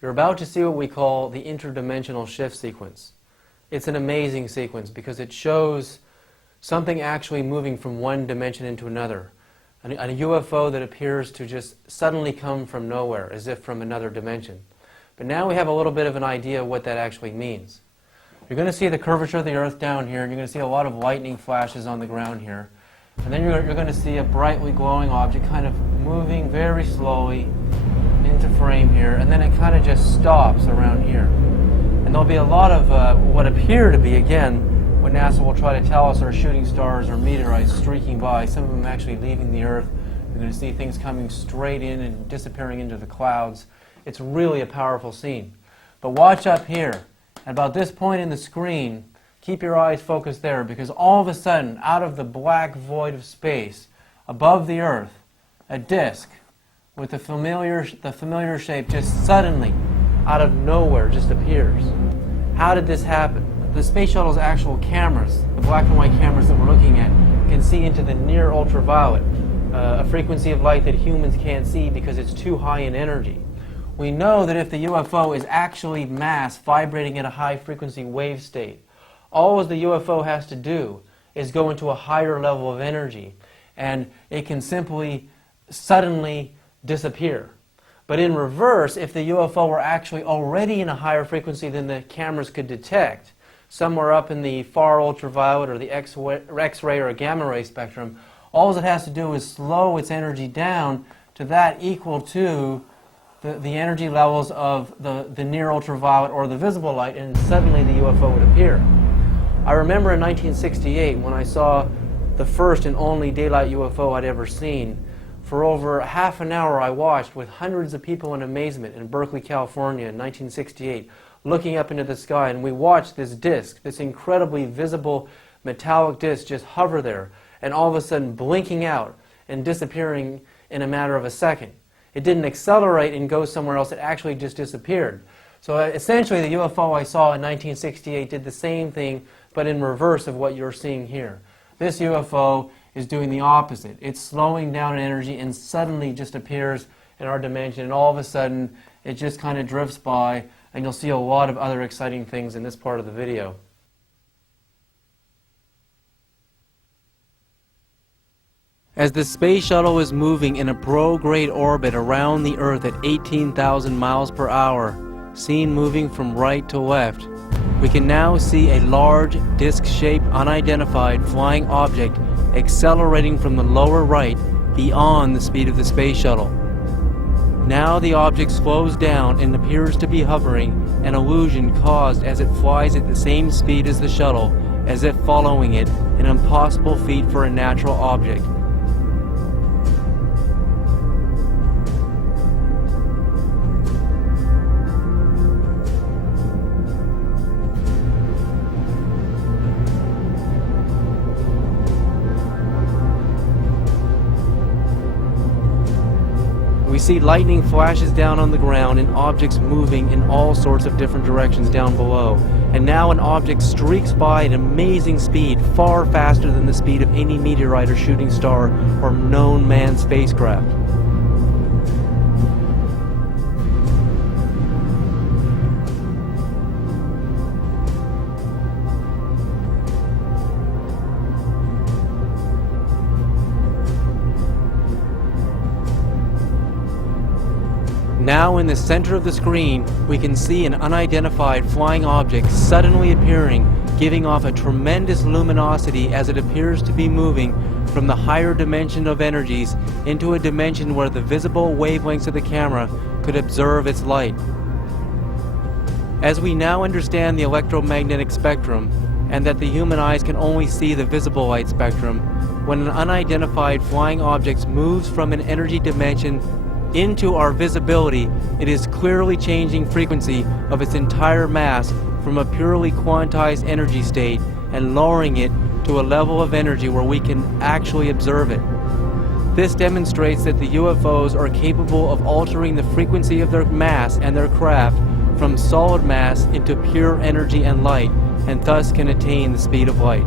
You're about to see what we call the interdimensional shift sequence. It's an amazing sequence because it shows something actually moving from one dimension into another. A UFO that appears to just suddenly come from nowhere, as if from another dimension. But now we have a little bit of an idea of what that actually means. You're going to see the curvature of the Earth down here, and you're going to see a lot of lightning flashes on the ground here. And then you're going to see a brightly glowing object kind of moving very slowly into frame here, and then it kind of just stops around here. And there'll be a lot of what appear to be, again, what NASA will try to tell us are shooting stars or meteorites streaking by, some of them actually leaving the Earth. You're going to see things coming straight in and disappearing into the clouds. It's really a powerful scene. But watch up here. At about this point in the screen, keep your eyes focused there, because all of a sudden, out of the black void of space, above the Earth, a disk with the familiar shape just suddenly, out of nowhere, just appears. How did this happen? The space shuttle's actual cameras, the black and white cameras that we're looking at, can see into the near ultraviolet, a frequency of light that humans can't see because it's too high in energy. We know that if the UFO is actually mass vibrating at a high frequency wave state, all the UFO has to do is go into a higher level of energy, and it can simply suddenly disappear. But in reverse, if the UFO were actually already in a higher frequency than the cameras could detect, somewhere up in the far ultraviolet or the X-ray or gamma ray spectrum, all it has to do is slow its energy down to that equal to the energy levels of the near ultraviolet or the visible light, and suddenly the UFO would appear. I remember in 1968 when I saw the first and only daylight UFO I'd ever seen. For over half an hour I watched with hundreds of people in amazement in Berkeley, California in 1968, looking up into the sky, and we watched this disk, this incredibly visible metallic disk, just hover there, and all of a sudden blinking out and disappearing in a matter of a second. It didn't accelerate and go somewhere else, it actually just disappeared. So essentially the UFO I saw in 1968 did the same thing, but in reverse of what you're seeing here. This UFO is doing the opposite. It's slowing down in energy and suddenly just appears in our dimension, and all of a sudden it just kind of drifts by, and you'll see a lot of other exciting things in this part of the video. As the space shuttle is moving in a prograde orbit around the Earth at 18,000 miles per hour, seen moving from right to left, we can now see a large, disc-shaped, unidentified flying object accelerating from the lower right beyond the speed of the space shuttle. Now the object slows down and appears to be hovering, an illusion caused as it flies at the same speed as the shuttle, as if following it, an impossible feat for a natural object. We see lightning flashes down on the ground and objects moving in all sorts of different directions down below. And now an object streaks by at amazing speed, far faster than the speed of any meteorite or shooting star or known manned spacecraft. Now in the center of the screen, we can see an unidentified flying object suddenly appearing, giving off a tremendous luminosity as it appears to be moving from the higher dimension of energies into a dimension where the visible wavelengths of the camera could observe its light. As we now understand the electromagnetic spectrum, and that the human eyes can only see the visible light spectrum, when an unidentified flying object moves from an energy dimension into our visibility, it is clearly changing frequency of its entire mass from a purely quantized energy state and lowering it to a level of energy where we can actually observe it. This demonstrates that the UFOs are capable of altering the frequency of their mass and their craft from solid mass into pure energy and light, and thus can attain the speed of light.